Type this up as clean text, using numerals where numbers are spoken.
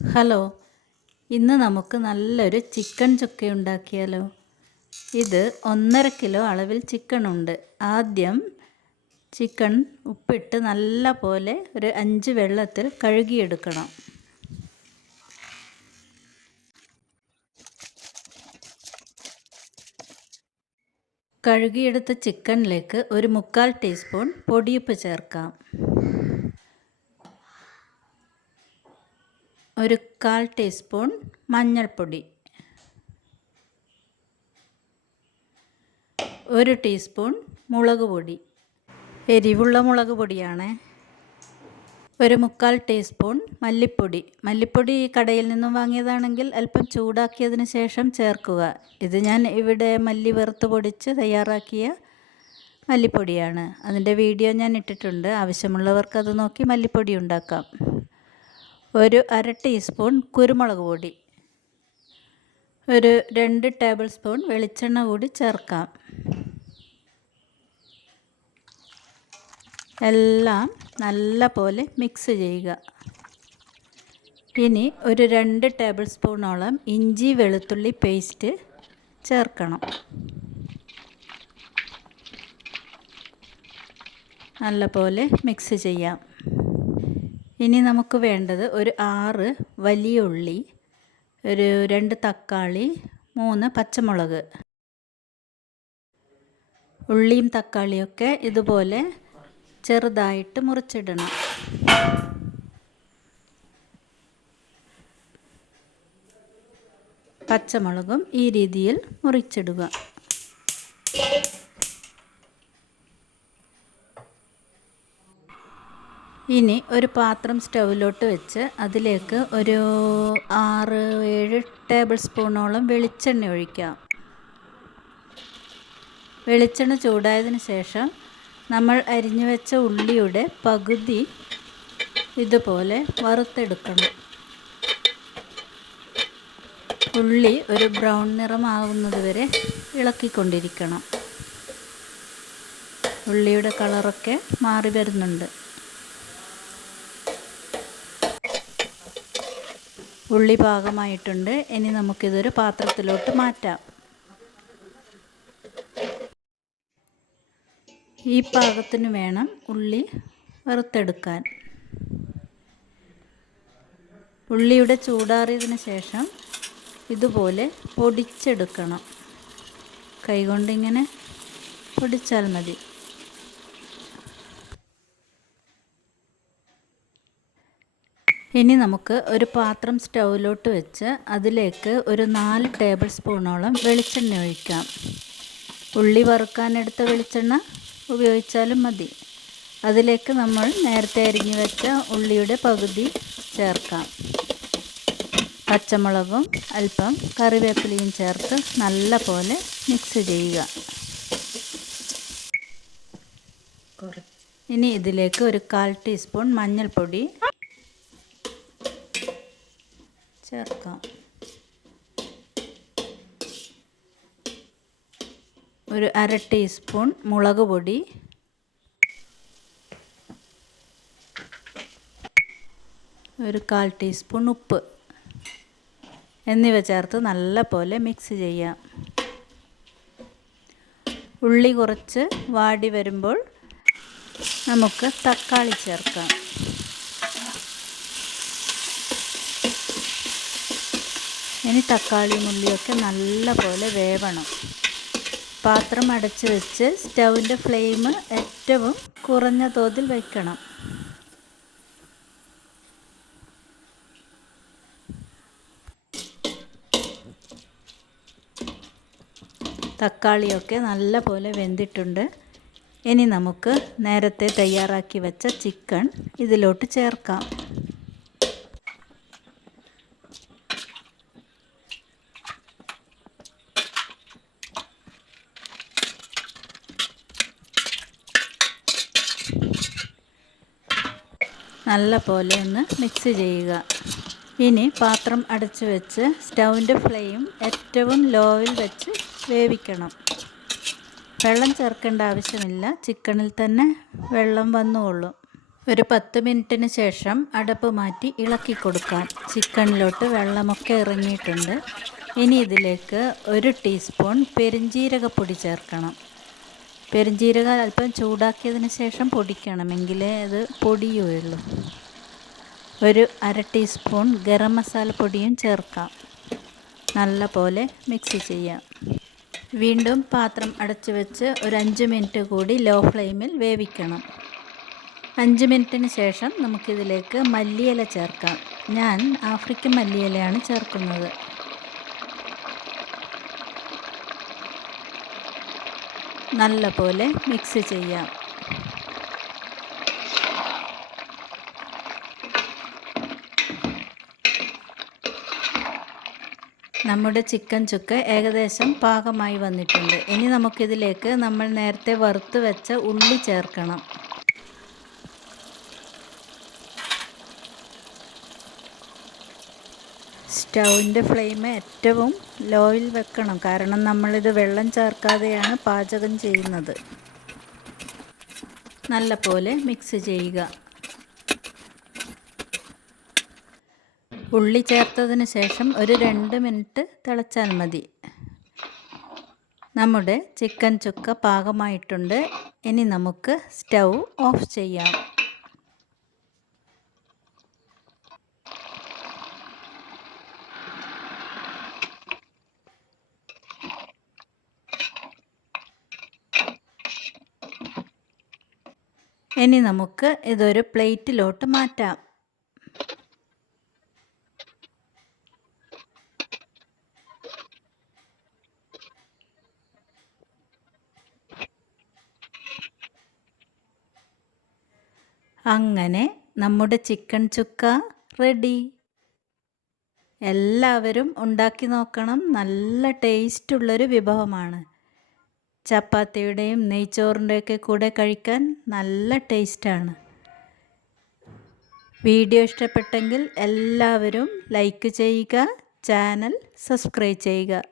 Hello, ഇന്ന് നമുക്ക് നല്ലൊരു ചിക്കൻ ചുക്ക ഉണ്ടാക്കിയാലോ. ഇത് 1.5 കിലോ അളവിൽ ചിക്കൻ ഉണ്ട്. ആദ്യം ചിക്കൻ ഉപ്പിട്ട് നല്ല പോലെ ഒരു 5 വെള്ളത്തിൽ കഴുകിയെടുക്കണം. കഴുകിയെടുത്ത ചിക്കനിലേക്ക് ഒരു 1/4 ടീസ്പൂൺ പൊടിയുപ്പ് ചേർക്കാം. ഒരു 1/4 ടീസ്പൂൺ മഞ്ഞൾപ്പൊടി, 1 ടീസ്പൂൺ മുളക് പൊടി, എരിവുള്ള മുളക് പൊടിയാണ്. ഒരു 1/4 ടീസ്പൂൺ മല്ലിപ്പൊടി കടയിൽ നിന്നും വാങ്ങിയതാണെങ്കിൽ അല്പം ചൂടാക്കിയതിന് ശേഷം ചേർക്കുക. ഇത് ഞാൻ ഇവിടെ മല്ലി വറുത്ത് പൊടിച്ച് തയ്യാറാക്കിയ മല്ലിപ്പൊടിയാണ്. അതിൻ്റെ വീഡിയോ ഞാൻ ഇട്ടിട്ടുണ്ട്. ആവശ്യമുള്ളവർക്ക് അത് നോക്കി മല്ലിപ്പൊടി ഉണ്ടാക്കാം. ഒരു 1/2 ടീസ്പൂൺ കുരുമുളക് പൊടി, ഒരു 2 ടേബിൾ സ്പൂൺ വെളിച്ചെണ്ണ കൂടി ചേർക്കാം. എല്ലാം നല്ല പോലെ മിക്സ് ചെയ്യുക. ഇനി ഒരു 2 ടേബിൾ സ്പൂണോളം ഇഞ്ചി വെളുത്തുള്ളി പേസ്റ്റ് ചേർക്കണം. നല്ല പോലെ മിക്സ് ചെയ്യാം. ഇനി നമുക്ക് വേണ്ടത് ഒരു 6 വലിയ ഉള്ളി, ഒരു 2 തക്കാളി, 3 പച്ചമുളക്. ഉള്ളിയും തക്കാളിയൊക്കെ ഇതുപോലെ ചെറുതായിട്ട് മുറിച്ചിടണം. പച്ചമുളകും ഈ രീതിയിൽ മുറിച്ചിടുക. ഇനി ഒരു പാത്രം സ്റ്റൗവിലോട്ട് വെച്ച് അതിലേക്ക് ഒരു 6-7 ടേബിൾ സ്പൂണോളം വെളിച്ചെണ്ണ ഒഴിക്കാം. വെളിച്ചെണ്ണ ചൂടായതിന് ശേഷം നമ്മൾ അരിഞ്ഞു വെച്ച ഉള്ളിയുടെ പകുതി ഇതുപോലെ വറുത്തെടുക്കണം. ഉള്ളി ഒരു ബ്രൗൺ നിറമാകുന്നത് വരെ ഇളക്കിക്കൊണ്ടിരിക്കണം. ഉള്ളിയുടെ കളറൊക്കെ മാറി വരുന്നുണ്ട്. ഉള്ളി പാകമായിട്ടുണ്ട്. ഇനി നമുക്കിതൊരു പാത്രത്തിലോട്ട് മാറ്റാം. ഈ പാകത്തിന് വേണം ഉള്ളി വറുത്തെടുക്കാൻ. ഉള്ളിയുടെ ചൂടാറിയതിന് ശേഷം ഇതുപോലെ പൊടിച്ചെടുക്കണം. കൈകൊണ്ടിങ്ങനെ പൊടിച്ചാൽ മതി. ഇനി നമുക്ക് ഒരു പാത്രം സ്റ്റൗവിലോട്ട് വെച്ച് അതിലേക്ക് ഒരു 4 ടേബിൾ സ്പൂണോളം വെളിച്ചെണ്ണ ഒഴിക്കാം. ഉള്ളി വറുക്കാനെടുത്ത വെളിച്ചെണ്ണ ഉപയോഗിച്ചാലും മതി. അതിലേക്ക് നമ്മൾ നേരത്തെ അരിഞ്ഞു വെച്ച ഉള്ളിയുടെ പകുതി ചേർക്കാം. പച്ചമുളകും അല്പം കറിവേപ്പിലയും ചേർത്ത് നല്ല പോലെ മിക്സ് ചെയ്യുക. ഇനി ഇതിലേക്ക് ഒരു 1/4 ടീസ്പൂൺ മഞ്ഞൾപ്പൊടി ചേർക്കാം. ഒരു 1/2 ടീസ്പൂൺ മുളക് പൊടി, ഒരു 1/4 ടീസ്പൂൺ ഉപ്പ് എന്നിവ ചേർത്ത് നല്ല പോലെ മിക്സ് ചെയ്യാം. ഉള്ളി കുറച്ച് വാടി വരുമ്പോൾ നമുക്ക് തക്കാളി ചേർക്കാം. ഇനി തക്കാളിയും ഉള്ളിയൊക്കെ നല്ല പോലെ വേവണം. പാത്രം അടച്ച് വെച്ച് സ്റ്റൗവിൻ്റെ ഫ്ലെയിം ഏറ്റവും കുറഞ്ഞ തോതിൽ വയ്ക്കണം. തക്കാളിയൊക്കെ നല്ല പോലെ വെന്തിട്ടുണ്ട്. ഇനി നമുക്ക് നേരത്തെ തയ്യാറാക്കി വെച്ച ചിക്കൻ ഇതിലോട്ട് ചേർക്കാം. നല്ല പോലെ ഒന്ന് മിക്സ് ചെയ്യുക. ഇനി പാത്രം അടച്ചു വെച്ച് സ്റ്റൗവിൻ്റെ ഫ്ലെയിം ഏറ്റവും ലോയിൽ വെച്ച് വേവിക്കണം. വെള്ളം ചേർക്കേണ്ട ആവശ്യമില്ല. ചിക്കനിൽ തന്നെ വെള്ളം വന്നുകൊള്ളും. ഒരു 10 മിനിറ്റിന് ശേഷം അടപ്പ് മാറ്റി ഇളക്കി കൊടുക്കാം. ചിക്കനിലോട്ട് വെള്ളമൊക്കെ ഇറങ്ങിയിട്ടുണ്ട്. ഇനി ഇതിലേക്ക് 1 ടീസ്പൂൺ പെരുംജീരകപ്പൊടി ചേർക്കണം. പെരുംജീരകം അല്പം ചൂടാക്കിയതിന് ശേഷം പൊടിക്കണം, എങ്കിലേ അത് പൊടിയുള്ളൂ. ഒരു 1/2 ടീസ്പൂൺ ഗരം മസാല പൊടിയും ചേർക്കാം. നല്ല പോലെ മിക്സ് ചെയ്യാം. വീണ്ടും പാത്രം അടച്ചു വെച്ച് ഒരു 5 മിനിറ്റ് കൂടി ലോ ഫ്ലെയിമിൽ വേവിക്കണം. 5 മിനിറ്റിന് ശേഷം നമുക്കിതിലേക്ക് മല്ലിയില ചേർക്കാം. ഞാൻ ആഫ്രിക്കൻ മല്ലിയിലയാണ് ചേർക്കുന്നത്. നല്ല പോലെ മിക്സ് ചെയ്യാം. നമ്മുടെ ചിക്കൻ ചുക്ക ഏകദേശം പാകമായി വന്നിട്ടുണ്ട്. ഇനി നമുക്കിതിലേക്ക് നമ്മൾ നേരത്തെ വറുത്ത് വെച്ച ഉള്ളി ചേർക്കണം. സ്റ്റൗവിൻ്റെ ഫ്ലെയിം ഏറ്റവും ലോയിൽ വെക്കണം, കാരണം നമ്മളിത് വെള്ളം ചേർക്കാതെയാണ് പാചകം ചെയ്യുന്നത്. നല്ല പോലെ മിക്സ് ചെയ്യുക. ഉള്ളി ചേർത്തതിന് ശേഷം ഒരു 2 മിനിറ്റ് തിളച്ചാൽ മതി. നമ്മുടെ ചിക്കൻ ചുക്ക പാകമായിട്ടുണ്ട്. ഇനി നമുക്ക് സ്റ്റൗ ഓഫ് ചെയ്യാം. ഇനി നമുക്ക് ഇതൊരു പ്ലേറ്റിലോട്ട് മാറ്റാം. അങ്ങനെ നമ്മുടെ ചിക്കൻ ചുക്ക റെഡി. എല്ലാവരും ഉണ്ടാക്കി നോക്കണം. നല്ല ടേസ്റ്റുള്ളൊരു വിഭവമാണ്. ചപ്പാത്തിയുടെയും നെയ്ച്ചോറിൻ്റെയൊക്കെ കൂടെ കഴിക്കാൻ നല്ല ടേസ്റ്റാണ്. വീഡിയോ ഇഷ്ടപ്പെട്ടെങ്കിൽ എല്ലാവരും ലൈക്ക് ചെയ്യുക, ചാനൽ സബ്സ്ക്രൈബ് ചെയ്യുക.